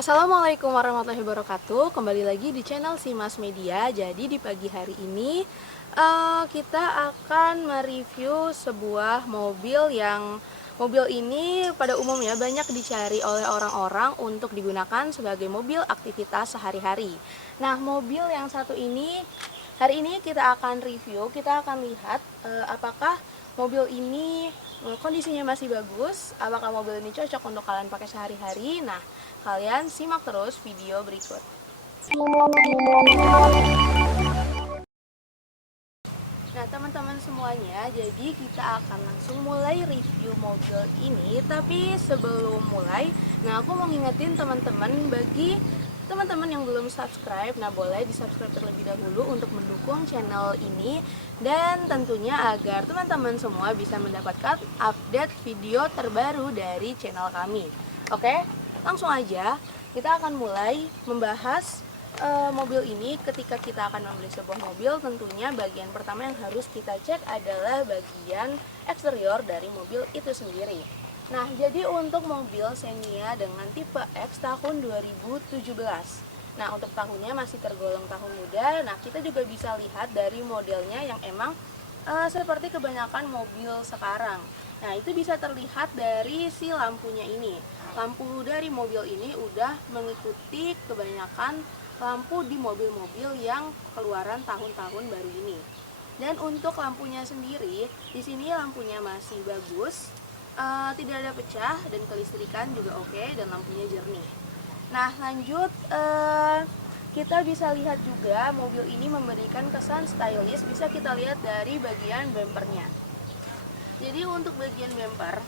Assalamualaikum warahmatullahi wabarakatuh. Kembali lagi di channel Simas Media. Jadi di pagi hari ini kita akan mereview sebuah mobil ini pada umumnya banyak dicari oleh orang-orang untuk digunakan sebagai mobil aktivitas sehari-hari. Nah, mobil yang satu ini hari ini kita akan review, kita akan lihat apakah mobil ini kondisinya masih bagus, apakah mobil ini cocok untuk kalian pakai sehari-hari. Nah, kalian simak terus video berikut. Nah, teman-teman semuanya, jadi kita akan langsung mulai review mobil ini. Tapi sebelum mulai, aku mau ngingetin teman-teman, bagi teman-teman yang belum subscribe, boleh di subscribe terlebih dahulu untuk mendukung channel ini. Dan tentunya agar teman-teman semua bisa mendapatkan update video terbaru dari channel kami. Oke, langsung aja kita akan mulai membahas mobil ini. Ketika kita akan membeli sebuah mobil, tentunya bagian pertama yang harus kita cek adalah bagian eksterior dari mobil itu sendiri. Nah, jadi untuk mobil Xenia dengan tipe X tahun 2017. Nah, untuk tahunnya masih tergolong tahun muda. Nah, kita juga bisa lihat dari modelnya yang emang seperti kebanyakan mobil sekarang. Nah, itu bisa terlihat dari si lampunya ini. Lampu dari mobil ini udah mengikuti kebanyakan lampu di mobil-mobil yang keluaran tahun-tahun baru ini. Dan untuk lampunya sendiri, di sini lampunya masih bagus, tidak ada pecah, dan kelistrikan juga oke, dan lampunya jernih. Nah, lanjut, kita bisa lihat juga mobil ini memberikan kesan stylish. Bisa kita lihat dari bagian bumpernya. Jadi untuk bagian bumper,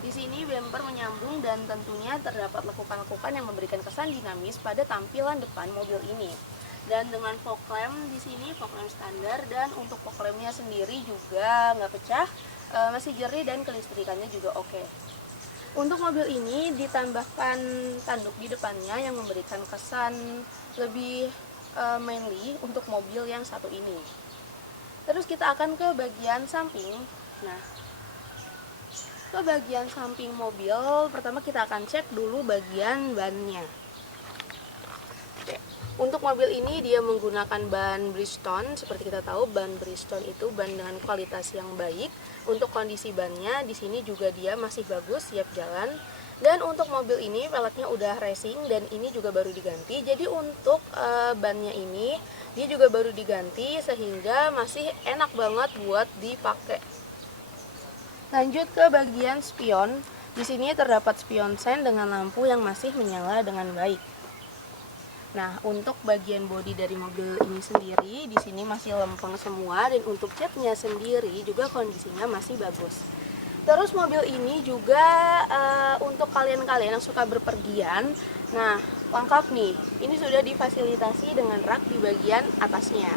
di sini bumper menyambung dan tentunya terdapat lekukan-lekukan yang memberikan kesan dinamis pada tampilan depan mobil ini. Dan dengan fog lamp di sini fog lamp standar, dan untuk fog lampnya sendiri juga nggak pecah, masih jernih, dan kelistrikannya juga oke. Untuk mobil ini ditambahkan tanduk di depannya yang memberikan kesan lebih manly untuk mobil yang satu ini. Terus kita akan ke bagian samping. Nah, ke bagian samping mobil, pertama kita akan cek dulu bagian bannya. Oke. Untuk mobil ini dia menggunakan ban Bridgestone. Seperti kita tahu, ban Bridgestone itu ban dengan kualitas yang baik. Untuk kondisi bannya di sini juga dia masih bagus, siap jalan. Dan untuk mobil ini peleknya udah racing dan ini juga baru diganti. Jadi untuk bannya ini dia juga baru diganti sehingga masih enak banget buat dipakai. Lanjut ke bagian spion. Di sini terdapat spion sen dengan lampu yang masih menyala dengan baik. Nah, untuk bagian bodi dari mobil ini sendiri di sini masih lempeng semua, dan untuk catnya sendiri juga kondisinya masih bagus. Terus mobil ini juga untuk kalian-kalian yang suka berpergian, nah lengkap nih. Ini sudah difasilitasi dengan rak di bagian atasnya.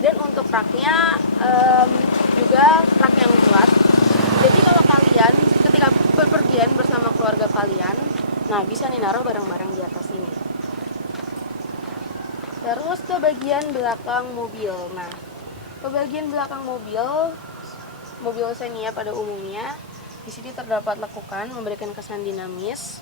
Dan untuk raknya juga rak yang kuat. Jadi kalau kalian ketika berpergian bersama keluarga kalian, nah bisa nih naruh barang-barang di atas ini. Terus ke bagian belakang mobil. Nah, ke bagian belakang mobil Xenia pada umumnya, di sini terdapat lekukan memberikan kesan dinamis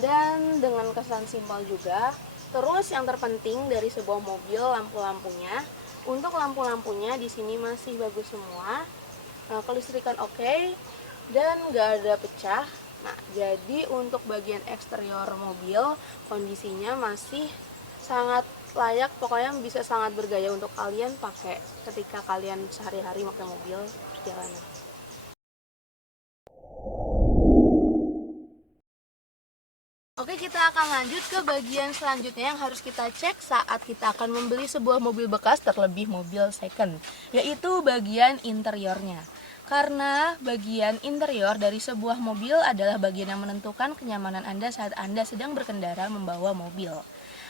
dan dengan kesan simpel juga. Terus yang terpenting dari sebuah mobil, lampu-lampunya. Untuk lampu-lampunya di sini masih bagus semua. Kelistrikan oke, dan nggak ada pecah. Nah, jadi untuk bagian eksterior mobil kondisinya masih sangat layak, pokoknya bisa sangat bergaya untuk kalian pakai ketika kalian sehari-hari pakai mobil perjalanan. Oke, kita akan lanjut ke bagian selanjutnya yang harus kita cek saat kita akan membeli sebuah mobil bekas, terlebih mobil second, yaitu bagian interiornya. Karena bagian interior dari sebuah mobil adalah bagian yang menentukan kenyamanan Anda saat Anda sedang berkendara membawa mobil.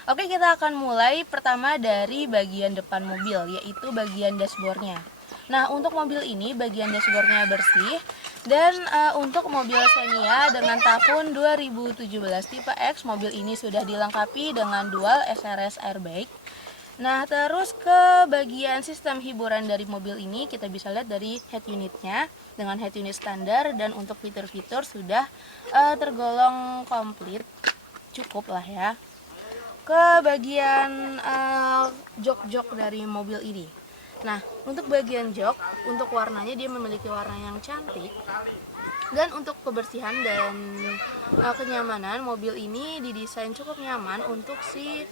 Oke, kita akan mulai pertama dari bagian depan mobil, yaitu bagian dashboardnya. Nah, untuk mobil ini bagian dashboardnya bersih. Dan untuk mobil Xenia dengan tahun 2017 tipe X, mobil ini sudah dilengkapi dengan dual SRS airbag. Nah, terus ke bagian sistem hiburan dari mobil ini kita bisa lihat dari head unitnya dengan head unit standar, dan untuk fitur-fitur sudah tergolong komplit. cukup lah ya ke bagian jok-jok dari mobil ini. Nah, untuk bagian jok, untuk warnanya dia memiliki warna yang cantik. Dan untuk kebersihan dan kenyamanan, mobil ini didesain cukup nyaman untuk si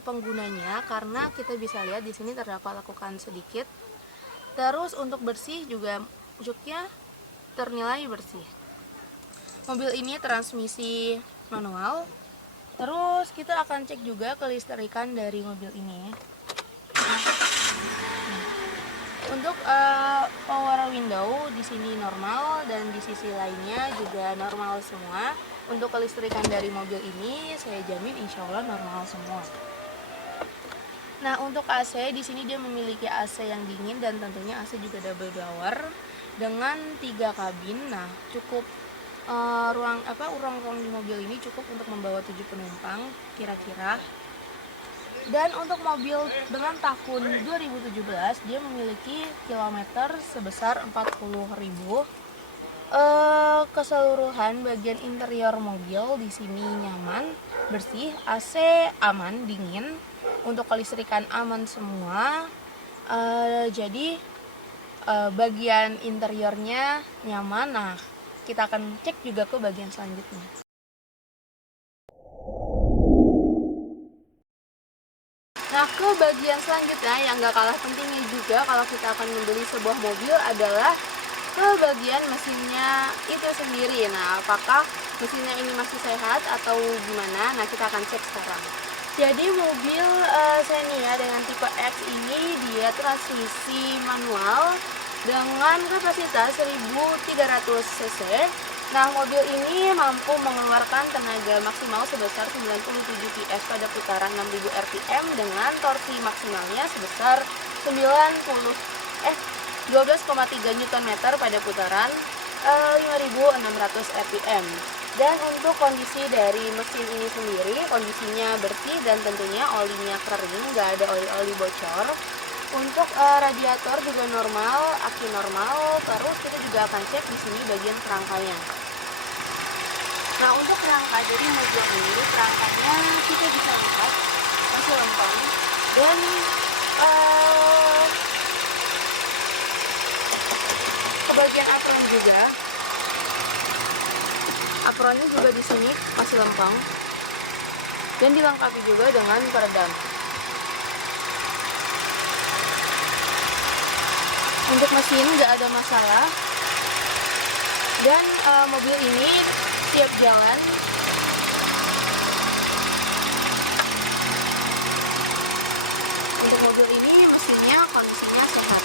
penggunanya karena kita bisa lihat di sini terdapat lekukan sedikit. Terus untuk bersih juga joknya ternilai bersih. Mobil ini transmisi manual. Terus kita akan cek juga kelistrikan dari mobil ini. Untuk power window di sini normal dan di sisi lainnya juga normal semua. Untuk kelistrikan dari mobil ini saya jamin insya Allah normal semua. Nah, untuk AC di sini dia memiliki AC yang dingin dan tentunya AC juga double blower dengan 3 kabin. Nah, cukup ruang-ruang di mobil ini cukup untuk membawa 7 penumpang kira-kira. Dan untuk mobil dengan tahun 2017 dia memiliki kilometer sebesar 40.000. Keseluruhan bagian interior mobil di sini nyaman, bersih, AC aman, dingin, untuk kelistrikan aman semua. Jadi bagian interiornya nyaman. Nah, kita akan cek juga ke bagian selanjutnya. Nah, ke bagian selanjutnya yang gak kalah pentingnya juga kalau kita akan membeli sebuah mobil adalah ke bagian mesinnya itu sendiri. Nah, apakah mesinnya ini masih sehat atau gimana? Nah, kita akan cek sekarang. Jadi mobil Xenia dengan tipe X ini dia transmisi manual dengan kapasitas 1300 cc. Nah, mobil ini mampu mengeluarkan tenaga maksimal sebesar 97 PS pada putaran 6000 rpm dengan torsi maksimalnya sebesar 12,3 Nm pada putaran 5600 rpm. Dan untuk kondisi dari mesin ini sendiri, kondisinya bersih dan tentunya olinya kering, nggak ada oli-oli bocor. Untuk radiator juga normal, aki normal. Terus kita juga akan cek di sini bagian kerangkanya. Nah, untuk kerangka dari mobil ini, kerangkanya kita bisa lihat masih lempeng dan ke bagian apron juga. Apronnya juga di sini masih lempeng dan dilengkapi juga dengan peredam. Untuk mesin nggak ada masalah dan mobil ini siap jalan. Untuk mobil ini mesinnya kondisinya sehat.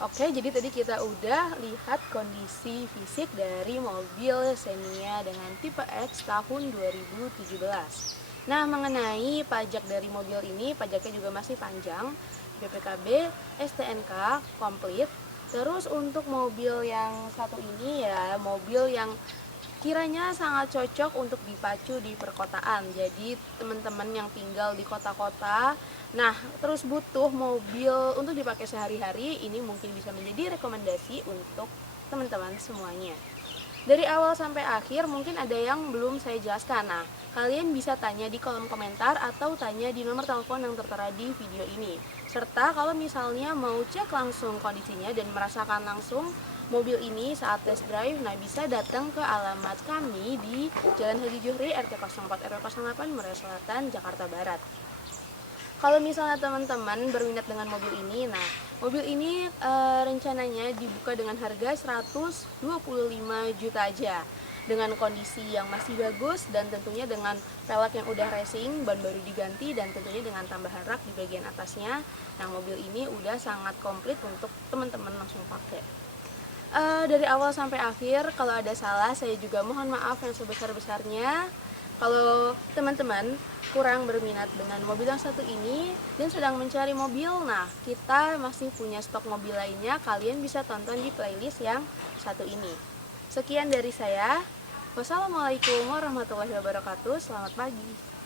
Oke, jadi tadi kita udah lihat kondisi fisik dari mobil Xenia dengan tipe X tahun 2017. Nah, mengenai pajak dari mobil ini, pajaknya juga masih panjang, BPKB, STNK, komplit. Terus untuk mobil yang satu ini ya, mobil yang kiranya sangat cocok untuk dipacu di perkotaan. Jadi teman-teman yang tinggal di kota-kota, nah terus butuh mobil untuk dipakai sehari-hari, ini mungkin bisa menjadi rekomendasi untuk teman-teman semuanya. Dari awal sampai akhir mungkin ada yang belum saya jelaskan. Nah, kalian bisa tanya di kolom komentar atau tanya di nomor telepon yang tertera di video ini. Serta kalau misalnya mau cek langsung kondisinya dan merasakan langsung mobil ini saat test drive, nah bisa datang ke alamat kami di Jalan Haji Juhri RT 04 RW 08 Merak Selatan, Jakarta Barat. Kalau misalnya teman-teman berminat dengan mobil ini, nah mobil ini rencananya dibuka dengan harga 125 juta aja, dengan kondisi yang masih bagus dan tentunya dengan velg yang udah racing, ban baru diganti dan tentunya dengan tambahan rak di bagian atasnya. Nah mobil ini udah sangat komplit untuk teman-teman langsung pakai. Dari awal sampai akhir kalau ada salah saya juga mohon maaf yang sebesar-besarnya. Kalau teman-teman kurang berminat dengan mobil yang satu ini dan sedang mencari mobil, nah kita masih punya stok mobil lainnya, kalian bisa tonton di playlist yang satu ini. Sekian dari saya. Wassalamualaikum warahmatullahi wabarakatuh. Selamat pagi.